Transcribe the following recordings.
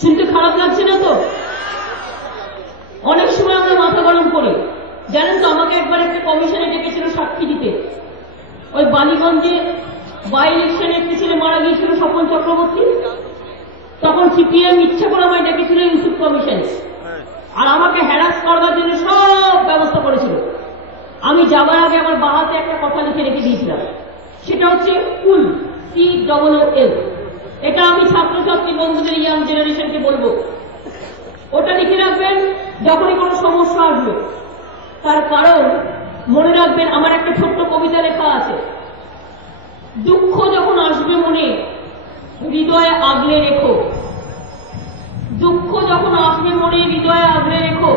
শুনতে খারাপ লাগছে না তো? অনেক সময় আমরা মাথা গরম করি। জানেন তো, আমাকে একবার একটা কমিশনে ডেকেছিল সাক্ষী দিতে। ওই বালিগঞ্জে বাই ইলেকশনে একটি ছেলে মারা গিয়েছিল, স্বপন চক্রবর্তী। তখন সিপিএম ইচ্ছা করে আমায় ডেকেছিল ইউসুফ কমিশনে, আর আমাকে হ্যারাস করবার জন্য সব ব্যবস্থা করেছিল। আমি যাবার আগে আমার বাহাতে একটা কথা লিখে রেখে দিয়েছিলাম, সেটা হচ্ছে কুল, COOL। এটা আমি ছাত্রছাত্রী বন্ধুদের, ইয়াং জেনারেশনকে বলবো, ওটা লিখে রাখবেন যখনই কোনো সমস্যা আসবে। তার কারণ মনে রাখবেন, আমার একটা ছোট্ট কবিতা লেখা আছে, দুঃখ যখন আসবে মনে হৃদয়ে আগলে রেখো। দুঃখ যখন আসবে মনে হৃদয়ে আগলে রেখো।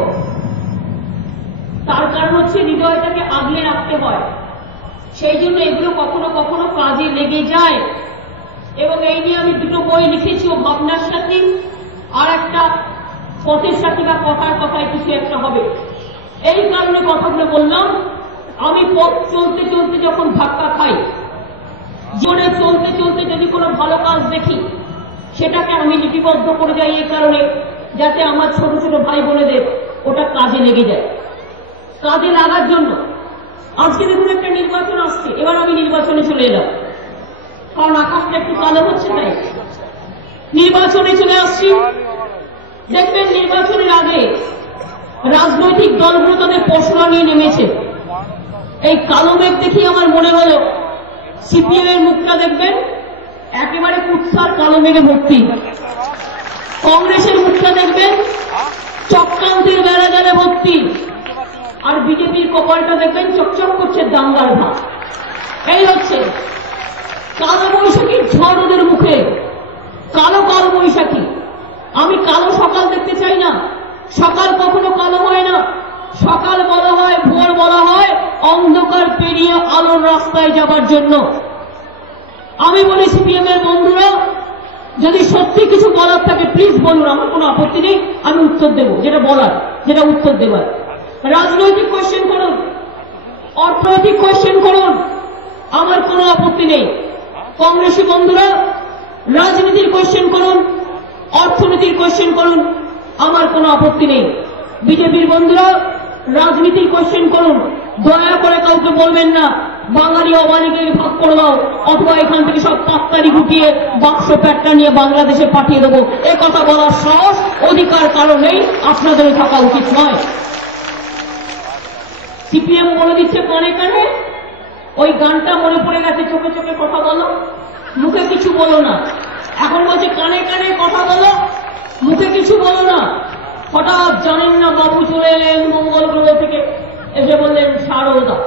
তার কারণ হচ্ছে হৃদয়টাকে আগলে রাখতে হয়। সেই জন্য এগুলো কখনো কখনো কাজে লেগে যায়। এবং এই নিয়ে আমি দুটো বই লিখেছি, ও ভাবনার সাথে আর একটা পথের সাথে, বা কথার কথায় কিছু একটা হবে। এই কারণে কথাগুলো বললাম। আমি পথ চলতে চলতে যখন ধাক্কা খাই, জীবনে চলতে চলতে যদি কোনো ভালো কাজ দেখি, সেটাকে আমি লিপিবদ্ধ করে যাই এই কারণে, যাতে আমার ছোট ছোট ভাই বোনেদের ওটা কাজে লেগে যায়। কাজে লাগার জন্য আজকে দেখুন একটা নির্বাচন আসছে, এবার আমি নির্বাচনে চলে এলাম, কারণ আকাশটা একটু কালো হচ্ছে, তাই নির্বাচনে চলে আসছি। দেখবেন নির্বাচনের আগে রাজনৈতিক দলগুলো তাদের পশরা নিয়ে নেমেছে। এই কালো মেঘ দেখি আমার মনে হল সিপিএম এর মুখটা দেখবেন একেবারে কুৎসার কালো মেঘে ভর্তি। কংগ্রেসের মুখটা দেখবেন চক্রান্তের বেড়া জালে ভর্তি। আর বিজেপির কপালটা দেখবেন চকচক করছে দাঙ্গার ভাব। এই হচ্ছে কালো বৈশাখীর ঝড় ওদের মুখে, কালো কালো বৈশাখী। আমি কালো সকাল দেখতে চাই না। সকাল কখনো কালো হয় না। সকাল বলা হয়, ভোর বলা হয় অন্ধকার পেরিয়ে আলোর রাস্তায় যাবার জন্য। আমি বলি সিপিএম এর বন্ধুরা, যদি সত্যি কিছু বলার থাকে প্লিজ বলুন, আমার কোনো আপত্তি নেই, আমি উত্তর দেব, যেটা বলার, যেটা উত্তর দেবার। রাজনৈতিক কোয়েশ্চেন করুন, অর্থনৈতিক কোয়েশ্চেন করুন, আমার কোনো আপত্তি নেই। কংগ্রেসী বন্ধুরা রাজনীতির কোয়েশ্চেন করুন, অর্থনীতির কোয়েশ্চেন করুন, আমার কোনো আপত্তি নেই। বিজেপির বন্ধুরা রাজনীতির কোয়েশ্চেন করুন, দয়া করে কাউকে বলবেন না বাঙালি অবাঙালিকে ভাগ করে দাও, অথবা এখান থেকে সব পাত্তারি গুটিয়ে বাক্স প্যাটটা নিয়ে বাংলাদেশে পাঠিয়ে দেবো। এ কথা বলার সাহস, অধিকার কারো নেই, আপনাদেরও থাকা উচিত নয়। সিপিএম বলে দিচ্ছে কানে কানে, ওই গানটা মনে পড়ে গেছে, চোখে চোখে কথা বলো, মুখে কিছু বলো না। এখন বলছে কানে কানে কথা বলো, মুখে কিছু বলো না। হঠাৎ জানেন না বাবু চলে এলেন মঙ্গল গ্রহ থেকে, এসে বললেন সারদা।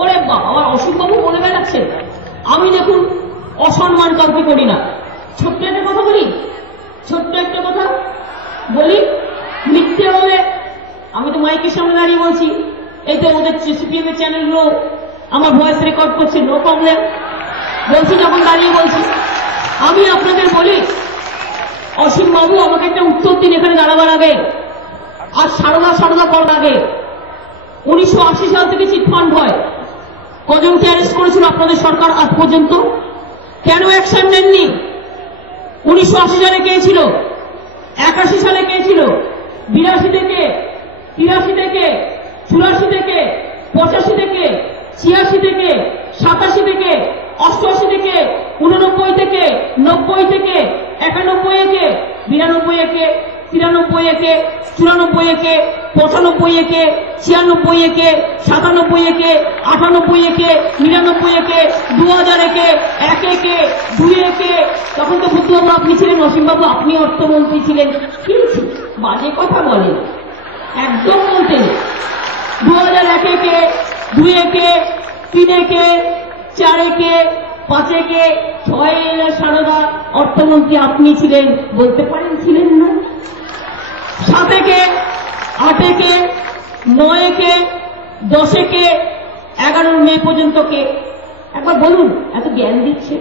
ওরে বাবা, আমার অসুখবাবু বলে বেড়াচ্ছেন। আমি দেখুন অসম্মান কাউকে করি না। ছোট্ট একটা কথা বলি, ছোট্ট একটা কথা বলি, মিথ্যে বলে আমি তো মাইকের সামনে দাঁড়িয়ে বলছি, এই তো ওদের সিপিএম এর চ্যানেলগুলো আমার ভয়েস রেকর্ড করছে, নো প্রবলেম, বলছি যখন দাঁড়িয়ে বলছি। আমি আপনাদের বলি, অসীম বাবু আমাকে একটা উত্তর দিন এখানে দাঁড়াবার আগে, আর সারদা সারদা করার আগে। 1980 সাল থেকে চিটফান্ড হয়, কজনকে অ্যারেস্ট করেছিল আপনাদের সরকার আজ পর্যন্ত? কেন অ্যাকশন নেননি? 1980 সালে কে ছিল? 81 সালে কে ছিল? 82 থেকে, 83 থেকে, 84 থেকে, 85 থেকে, 86 থেকে, 87 থেকে, 88 থেকে, 89 থেকে, 90 থেকে, 91 একে, 92 একে, 93 একে, 94 একে, 95 একে, 96 একে, 97 একে, 98 একে, 99 একে, 2000 একে, 1 একে, 2 একে। তখন তো বুদ্ধবাবু আপনি ছিলেন, অসীমবাবু আপনি অর্থমন্ত্রী ছিলেন, কিন্তু বাজে কথা বলেন, একদম বলতেন। 2001 একে, 2 একে, 3 একে, 4 একে, 5 একে, 6 এলে সারদা অর্থমন্ত্রী আপনি ছিলেন, বলতে পারেন ছিলেন না? 7 একে, 8 একে, 9 একে, 10 একে, 11 মে পর্যন্ত কে? একবার বলুন, এত জ্ঞান দিচ্ছে।